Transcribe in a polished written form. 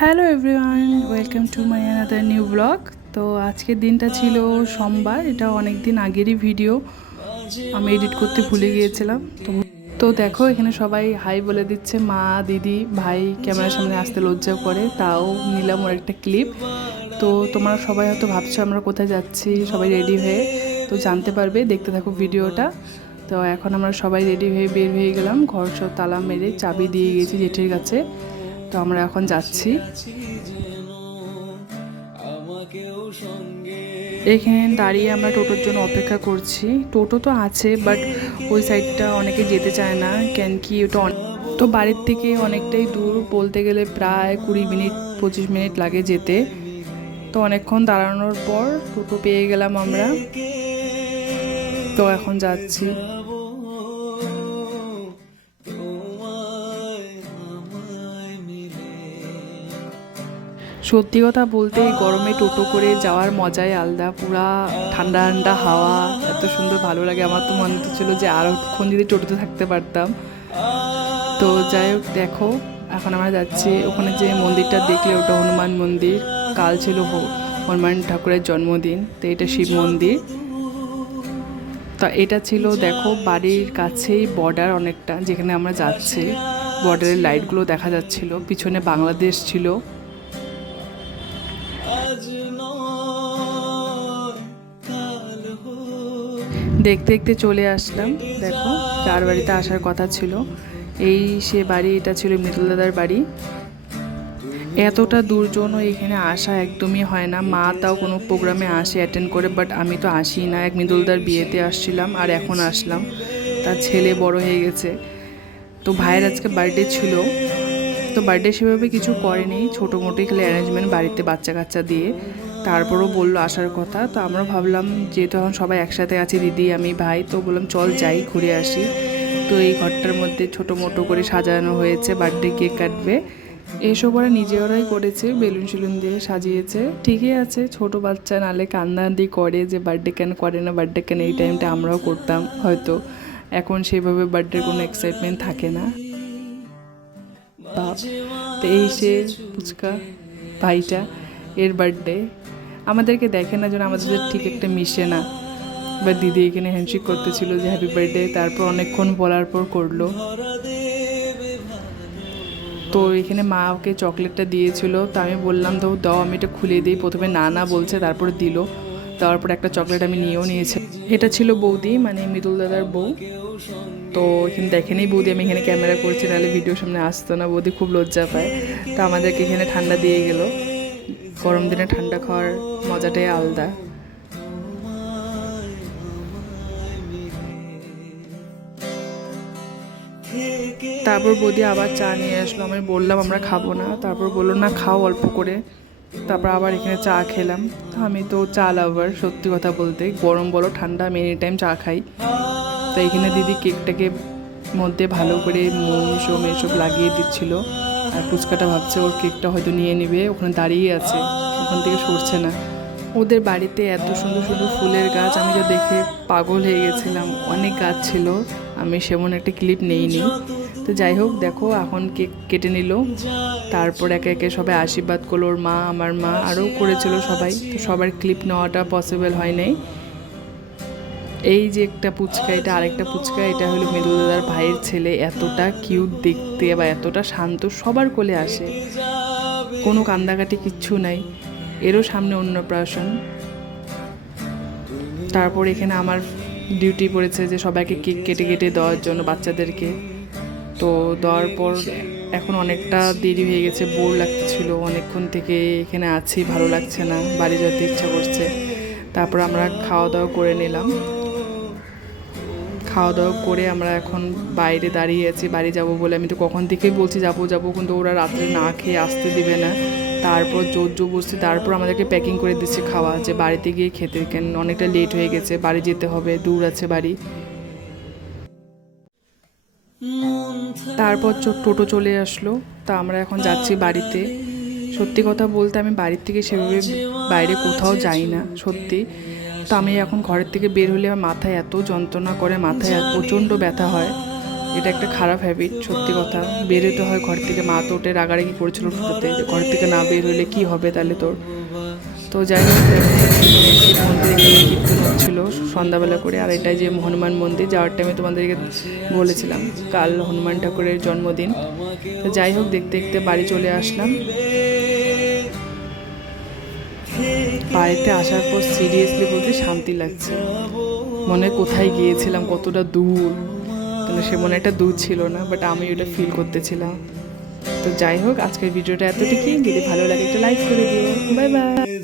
Hello everyone, welcome to my another new blog. তো আজকের দিনটা ছিল সোমবার। এটা অনেক দিন আগেরই ভিডিও, আমি এডিট করতে ভুলে গিয়েছিলাম। তো দেখো এখানে সবাই হাই বলে দিচ্ছে, মা, দিদি, ভাই ক্যামেরার সামনে আসতে লজ্জা করে, তাও নিলাম ওর একটা ক্লিপ। তো তোমরা সবাই হয়তো ভাবছো আমরা কোথায় যাচ্ছি, সবাই রেডি হয়ে। তো জানতে পারবে, দেখতে থাকো ভিডিওটা। তো এখন আমরা সবাই রেডি হয়ে বের হয়ে গেলাম, ঘর সব তালা মেরে চাবি দিয়ে গিয়েছি জেঠির কাছে। তো আমরা এখন যাচ্ছি। এখানে দাঁড়িয়ে আমরা টোটোর জন্য অপেক্ষা করছি। টোটো তো আছে, বাট ওই সাইডটা অনেকে যেতে চায় না, কেন কি ওটা তো বাড়ির থেকে অনেকটাই দূর, বলতে গেলে প্রায় 20-25 মিনিট লাগে যেতে। তো অনেকক্ষণ দাঁড়ানোর পর টোটো পেয়ে গেলাম আমরা। তো এখন যাচ্ছি। সত্যি কথা বলতে এই গরমে টোটো করে যাওয়ার মজাই আলাদা। পুরা ঠান্ডা ঠান্ডা হাওয়া, এত সুন্দর ভালো লাগে। আমার তো মনে হচ্ছিল যে আরোক্ষণ যদি টোটোতে থাকতে পারতাম। তো যাই হোক, দেখো এখন আমরা যাচ্ছি। ওখানে যে মন্দিরটা দেখলে ওটা হনুমান মন্দির। কাল ছিল হনুমান ঠাকুরের জন্মদিন, তো এটা শিব মন্দির। তা এটা ছিল, দেখো বাড়ির কাছেই বর্ডার অনেকটা, যেখানে আমরা যাচ্ছি। বর্ডারের লাইটগুলো দেখা যাচ্ছিল, পিছনে বাংলাদেশ ছিল। দেখতে দেখতে চলে আসলাম। দেখো যার বাড়িতে আসার কথা ছিল, এই সে বাড়ি। এটা ছিল মৃদুল দাদার বাড়ি। এতটা দূর জন্য এখানে আসা একদমই হয় না। মা তাও কোনো প্রোগ্রামে আসে অ্যাটেন্ড করে, বাট আমি তো আসি না। এক মৃদুলদার বিয়েতে আসছিলাম, আর এখন আসলাম। তার ছেলে বড় হয়ে গেছে। তো ভাইয়ের আজকে বার্থডে ছিল। তো বার্থডে সেভাবে কিছু করেনি, ছোটো মোটোই খালি অ্যারেঞ্জমেন্ট বাড়িতে বাচ্চা কাচ্চা দিয়ে। তারপরও বললো আসার কথা। তো আমরা ভাবলাম যেহেতু এখন সবাই একসাথে আছি, দিদি, আমি, ভাই, তো বললাম চল যাই, ঘুরে আসি। তো এই ঘরটার মধ্যে ছোটো মোটো করে সাজানো হয়েছে, বার্থডে কেক কাটবে এসব ওরা নিজেরাই করেছে, বেলুন সেলুন দিয়ে সাজিয়েছে। ঠিকই আছে, ছোট বাচ্চা নালে কান্নাকাটি করে যে বার্থডে কেন করে না, বার্থডে কেন। এই টাইমটা আমরাও করতাম হয়তো, এখন সেভাবে বার্থডের কোনো এক্সাইটমেন্ট থাকে না। তো এই সে পুচকা ভাইটা, এর বার্থডে। আমাদেরকে দেখে না যেন আমাদের ঠিক একটা মিশে না। বা দিদি এখানে হ্যান্ডশেক করতেছিল যে হ্যাপি বার্থডে, তারপর অনেকক্ষণ বলার পর করলো। তো এখানে মা ওকে চকলেটটা দিয়েছিল, তো আমি বললাম তো দাও, আমি এটা খুলে দিই। প্রথমে না না বলছে, তারপরে দিল। দেওয়ার পর একটা চকলেট আমি নিয়েও নিয়েছি। এটা ছিল বৌদি, মানে মৃদুল দাদার বউ। তো এখানে দেখেনি বৌদি আমি এখানে ক্যামেরা করছি, নাহলে ভিডিওর সামনে আসতো না। বৌদি খুব লজ্জা পায়। তো আমাদেরকে এখানে ঠান্ডা দিয়ে গেল। গরম দিনে ঠান্ডা খাওয়ার মজাটাই আলাদা। তারপর বৌদি আবার চা নিয়ে আসলো। আমি বললাম আমরা খাবো না, তারপর বললো না খাও অল্প করে। তারপর আবার এখানে চা খেলাম। আমি তো চা লাভার, সত্যি কথা বলতে, গরম বলো ঠান্ডা আমি এনি টাইম চা খাই। তো এখানে দিদি কেকটাকে মধ্যে ভালো করে মোম সোম এসব লাগিয়ে দিচ্ছিল। আর ফুচকাটা ভাবছে ওর কেকটা হয়তো নিয়ে নেবে, ওখানে দাঁড়িয়ে আছে, ওখান থেকে সরছে না। ওদের বাড়িতে এত সুন্দর সুন্দর ফুলের গাছ, আমি তো দেখে পাগল হয়ে গেছিলাম। অনেক গাছ ছিল, আমি সেমন একটা ক্লিপ নেইনি। তো যাই হোক, দেখো এখন কেক কেটে নিল। তারপর একে একে সবাই আশীর্বাদ করলো। ওর মা, আমার মা, আরও করেছিল সবাই। তো সবার ক্লিপ নেওয়াটা পসিবল হয় নাই। এই যে একটা পুচকা, এটা আরেকটা পুচকা, এটা হলো মৃদুল দাদার ভাইয়ের ছেলে। এতটা কিউট দেখতে বা এতটা শান্ত, সবার কোলে আসে, কোনো কান্দাকাটি কিচ্ছু নাই। এরও সামনে অন্নপ্রাশন। তারপর এখানে আমার ডিউটি পড়েছে যে সবাইকে কেক কেটে কেটে দেওয়ার জন্য বাচ্চাদেরকে। তো দেওয়ার পর এখন অনেকটা দেরি হয়ে গেছে, বোর লাগছিল অনেকক্ষণ থেকে এখানে আছি, ভালো লাগছে না, বাড়ি যেতে ইচ্ছা করছে। তারপর আমরা খাওয়া দাওয়া করে নিলাম। খাওয়া দাওয়া করে আমরা এখন বাইরে দাঁড়িয়ে আছি বাড়ি যাব বলে। আমি তো কখন থেকেই বলছি যাবো যাবো, কিন্তু ওরা রাত্রে না খেয়ে আসতে দিবে না। তারপর জোর বসছি, তারপর আমাদেরকে প্যাকিং করে দিচ্ছে খাওয়া, যে বাড়িতে গিয়ে খেতে, কেন অনেকটা লেট হয়ে গেছে, বাড়ি যেতে হবে, দূর আছে বাড়ি। তারপর টোটো চলে আসলো। তা আমরা এখন যাচ্ছি বাড়িতে। সত্যি কথা বলতে আমি বাড়ির থেকে সেভাবে বাইরে কোথাও যাই না, সত্যি। তো আমি এখন ঘরের থেকে বের হলে আমার মাথায় এত যন্ত্রণা করে, মাথায় প্রচণ্ড ব্যথা হয়। এটা একটা খারাপ হ্যাবিট, সত্যি কথা। বেরোতে হয় ঘর থেকে, মা তো ওটে রাগারাগি করেছিল টোটোতে যে ঘর থেকে না বের হলে কী হবে তাহলে তোর। তো যাই হোক, শিব মন্দিরে এখানে কীর্তন হচ্ছিলো সন্ধ্যাবেলা করে। আর এটাই যে হনুমান মন্দির, যাওয়ার টাইমে তোমাদেরকে বলেছিলাম কাল হনুমান ঠাকুরের জন্মদিন। তো যাই হোক, দেখতে দেখতে বাড়ি চলে আসলাম। বাড়িতে আসার পর সিরিয়াসলি বলতে শান্তি লাগছে, মনে কোথায় গিয়েছিলাম, কতটা দূর। কিন্তু সে মনে একটা দূর ছিল না, বাট আমি ওটা ফিল করতেছিলাম। তো যাই হোক, আজকের ভিডিওটা এতটুকুই। যদি ভালো লাগে একটা লাইক করে দিও। Bye bye.